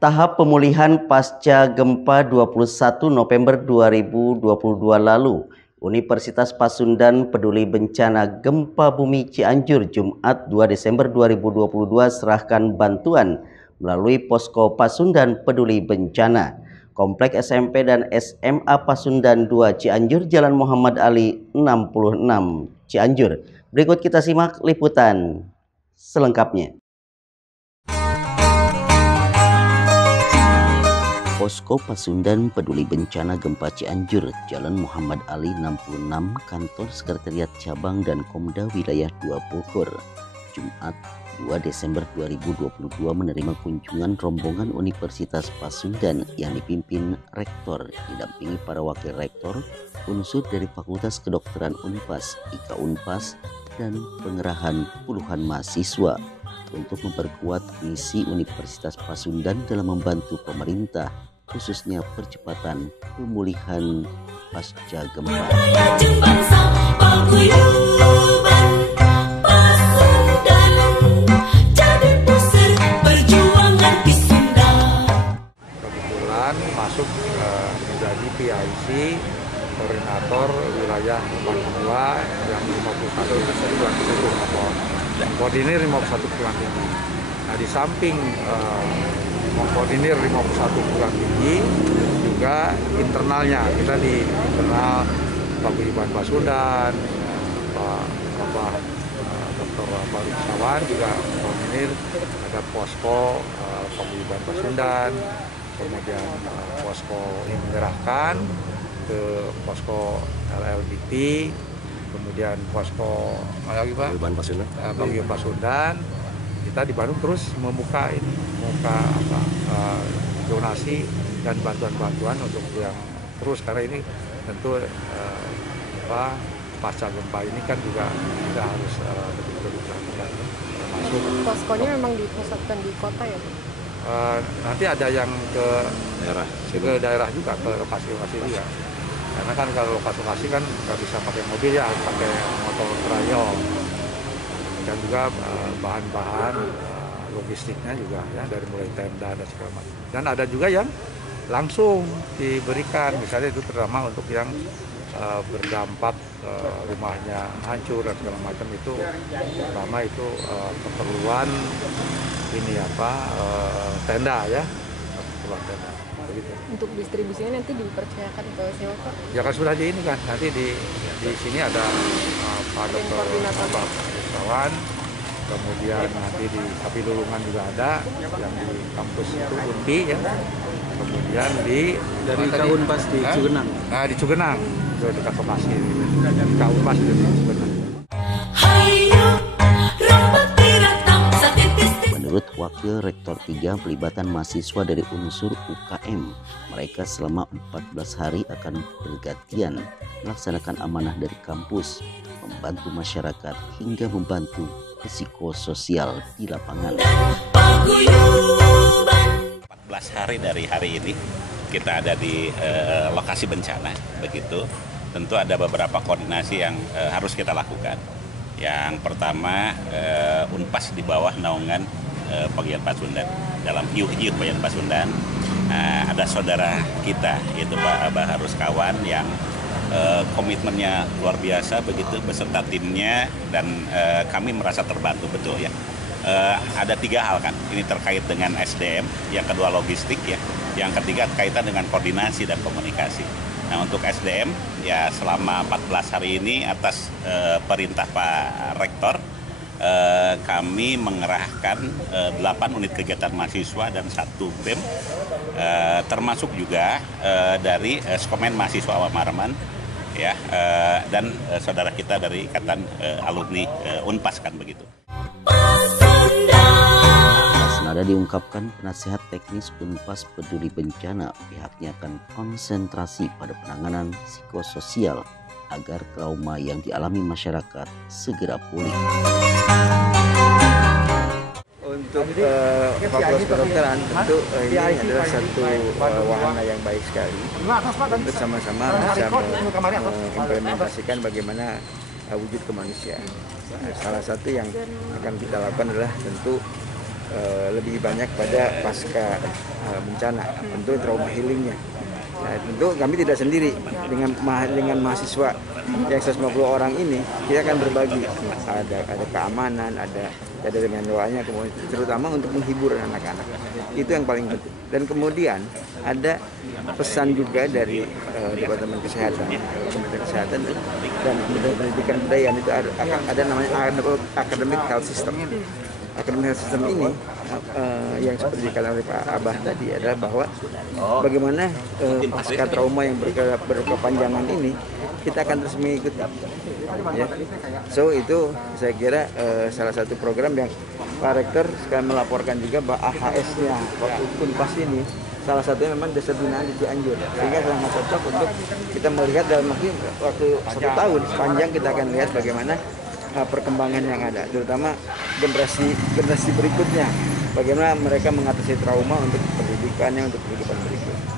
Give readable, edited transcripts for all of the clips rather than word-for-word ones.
Tahap pemulihan pasca gempa 21 November 2022 lalu, Universitas Pasundan Peduli Bencana Gempa Bumi Cianjur Jumat 2 Desember 2022 serahkan bantuan melalui Posko Pasundan Peduli Bencana. Komplek SMP dan SMA Pasundan 2 Cianjur, Jalan Muhammad Ali 66 Cianjur. Berikut kita simak liputan selengkapnya. Posko Pasundan Peduli Bencana Gempa Cianjur, Jalan Muhammad Ali 66, Kantor Sekretariat Cabang dan Komda Wilayah 2 Bogor, Jumat 2 Desember 2022 menerima kunjungan rombongan Universitas Pasundan yang dipimpin Rektor, didampingi para Wakil Rektor, unsur dari Fakultas Kedokteran Unpas, IKA Unpas, dan pengerahan puluhan mahasiswa untuk memperkuat misi Universitas Pasundan dalam membantu pemerintah, khususnya percepatan pemulihan pasca gempa. Kebetulan masuk menjadi PIC koordinator wilayah 42 yang 51 perguruan tinggi, koordinir 51 perguruan tinggi. Nah, di samping mengkoordinir 51 perguruan tinggi, juga internalnya kita di internal Paguyuban Pasundan, Pak Dr. Farid Sawan juga koordinir, ada posko Paguyuban Pasundan, kemudian posko ini menyerahkan ke posko LLBT, kemudian posko Paguyuban Pasundan. Kita di Bandung terus membuka donasi dan bantuan-bantuan untuk yang terus, karena ini tentu pasca gempa ini kan juga kita harus lebih diperhatikan, termasuk poskonya memang dipusatkan di kota ya, Bu? Nanti ada yang ke daerah juga, ke lokasi-lokasi juga, karena kan kalau lokasi-lokasi kan nggak bisa pakai mobil ya, harus pakai motor trail, dan juga bahan-bahan logistiknya juga ya, dari mulai tenda dan segala macam. Dan ada juga yang langsung diberikan, misalnya itu terutama untuk yang berdampak rumahnya hancur dan segala macam, itu pertama itu keperluan ini tenda ya, keperluan tenda. Begitu. Untuk distribusinya nanti dipercayakan ke siapa? Ya kan sudah ini kan, nanti di sini ada Pak Dr. Kawan, kemudian nanti di Kapilulungan juga ada, yang di kampus itu UNPI ya, kemudian dari Unpas di Cugenang. Nah, di Cugenang itu dekat Bekasi, di Unpas itu di Cugenang. Menurut Wakil Rektor 3, pelibatan mahasiswa dari unsur UKM, mereka selama 14 hari akan bergantian melaksanakan amanah dari kampus, membantu masyarakat hingga membantu psikososial di lapangan. 14 hari dari hari ini kita ada di lokasi bencana, begitu. Tentu ada beberapa koordinasi yang harus kita lakukan. Yang pertama, Unpas di bawah naungan Paguyuban Pasundan, dalam IUH Paguyuban Pasundan ada saudara kita, yaitu Pak Baharus Kawan, yang komitmennya luar biasa begitu beserta timnya, dan kami merasa terbantu betul ya. Ada 3 hal kan, ini terkait dengan SDM, yang kedua logistik ya, yang ketiga kaitan dengan koordinasi dan komunikasi. Nah, untuk SDM ya selama 14 hari ini atas perintah Pak Rektor, kami mengerahkan 8 unit kegiatan mahasiswa dan 1 BEM, termasuk juga dari Skomen Mahasiswa Awamarman ya, dan saudara kita dari Ikatan Alumni Unpas kan begitu. Senada diungkapkan penasihat teknis Unpas Peduli Bencana, pihaknya akan konsentrasi pada penanganan psikososial agar trauma yang dialami masyarakat segera pulih. Untuk Fakultas Kedokteran tentu ini adalah satu wahana yang baik sekali untuk sama-sama bisa mengimplementasikan bagaimana wujud kemanusiaan. Salah satu yang akan kita lakukan adalah tentu lebih banyak pada pasca bencana, tentu trauma healingnya. Nah, tentu kami tidak sendiri dengan mahasiswa yang 150 orang ini, kita akan berbagi. Ada keamanan, ada dengan doanya, kemudian terutama untuk menghibur anak-anak. Itu yang paling penting. Dan kemudian ada pesan juga dari Departemen Kesehatan, Kementerian Kesehatan dan Kementerian Pendidikan Kebudayaan, itu ada namanya Academic Health System. Academic Health System ini yang seperti dikatakan oleh Pak Abah tadi adalah bahwa bagaimana pasca trauma yang berkepanjangan ini kita akan terus mengikuti. Ya. So itu saya kira salah satu program yang Pak Rektor sekarang melaporkan juga bahwa AHS-nya waktu Unpas ini salah satunya memang Desa Binaan di Cianjur, sehingga sangat cocok untuk kita melihat dalam waktu 1 tahun panjang kita akan lihat bagaimana perkembangan yang ada, terutama generasi berikutnya, bagaimana mereka mengatasi trauma untuk pendidikannya, untuk kehidupan berikutnya.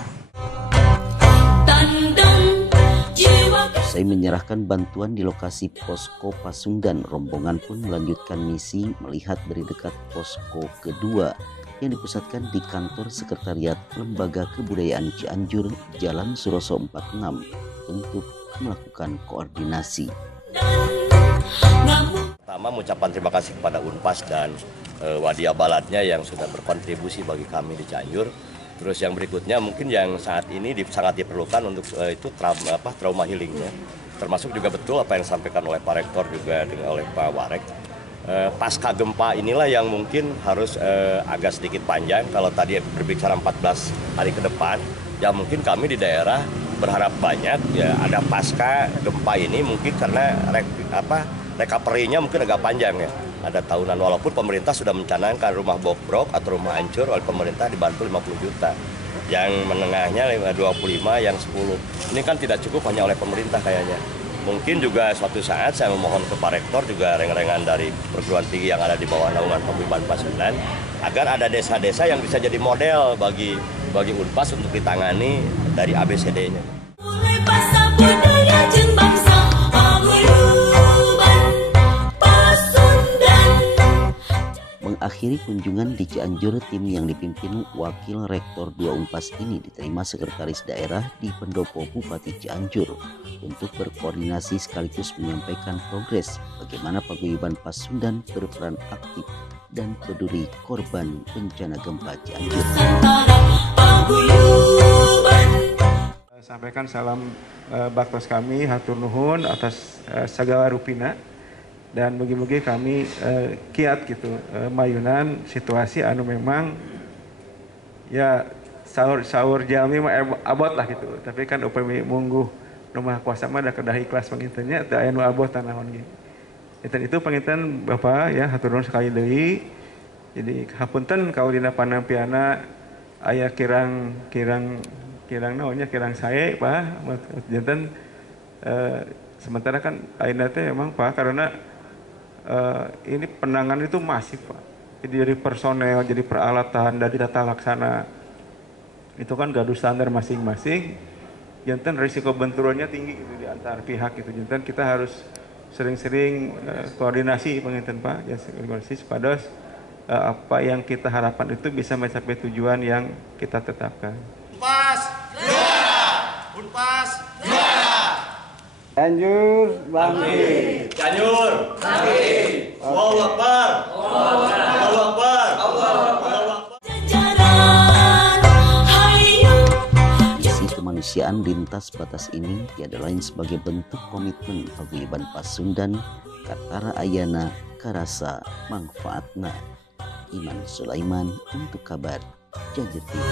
Usai menyerahkan bantuan di lokasi posko Pasundan, rombongan pun melanjutkan misi melihat dari dekat posko kedua yang dipusatkan di kantor sekretariat Lembaga Kebudayaan Cianjur, Jalan Suroso 46 untuk melakukan koordinasi. Pertama, mengucapkan terima kasih kepada Unpas dan Wadi Abalatnya yang sudah berkontribusi bagi kami di Cianjur. Terus yang berikutnya mungkin yang saat ini sangat diperlukan untuk itu trauma healingnya. Termasuk juga betul apa yang disampaikan oleh Pak Rektor juga oleh Pak Warek. Pasca gempa inilah yang mungkin harus agak sedikit panjang. Kalau tadi berbicara 14 hari ke depan, ya mungkin kami di daerah berharap banyak ya ada pasca gempa ini, mungkin karena recovery-nya mungkin agak panjang ya. Ada tahunan, walaupun pemerintah sudah mencanangkan rumah bobrok atau rumah hancur oleh pemerintah dibantu 50 juta. Yang menengahnya 25, yang 10. Ini kan tidak cukup hanya oleh pemerintah kayaknya. Mungkin juga suatu saat saya memohon ke Pak Rektor juga reng-rengan dari perguruan tinggi yang ada di bawah naungan Paguyuban Pasundan agar ada desa-desa yang bisa jadi model bagi Unpas untuk ditangani dari ABCD-nya. Mengakhiri kunjungan di Cianjur, tim yang dipimpin Wakil Rektor 2 Unpas ini diterima Sekretaris Daerah di Pendopo Bupati Cianjur untuk berkoordinasi sekaligus menyampaikan progres bagaimana Paguyuban Pasundan berperan aktif dan peduli korban bencana gempa Cianjur. Sampaikan salam baktos kami, hatur nuhun atas segala rupina. Dan mugi-mugi kami kiat gitu mayunan situasi anu memang ya sahur jalmi mah abot lah gitu, tapi kan upami mungguh nu Maha Kuasa mah da kedah ikhlas pangintennya teu aya nu abot tanahon ge. Itu panginten Bapak ya hatur nuhun sekali deui. Jadi hapunten kaulina panampiana aya kirang naonnya kirang sae Pak janten sementara kan ayeuna teh emang Pak karena ini penanganan itu masif Pak. Jadi dari personel, jadi peralatan, dari tata laksana itu kan gaduh standar masing-masing. Jantan risiko benturannya tinggi gitu di antar pihak gitu. Jantan kita harus sering-sering koordinasi penginten Pak, ya koordinasi sepados apa yang kita harapkan itu bisa mencapai tujuan yang kita tetapkan. Unpas juara, Unpas juara. Cianjur bangkit. Cianjur bangkit. Allahu Akbar. Allahu Akbar. Allahu Akbar. Misi kemanusiaan lintas batas ini tiada lain sebagai bentuk komitmen Paguyuban Pasundan Katara Ayana Karasa Manfaatna. Iman Sulaiman untuk kabar Cianjur TV.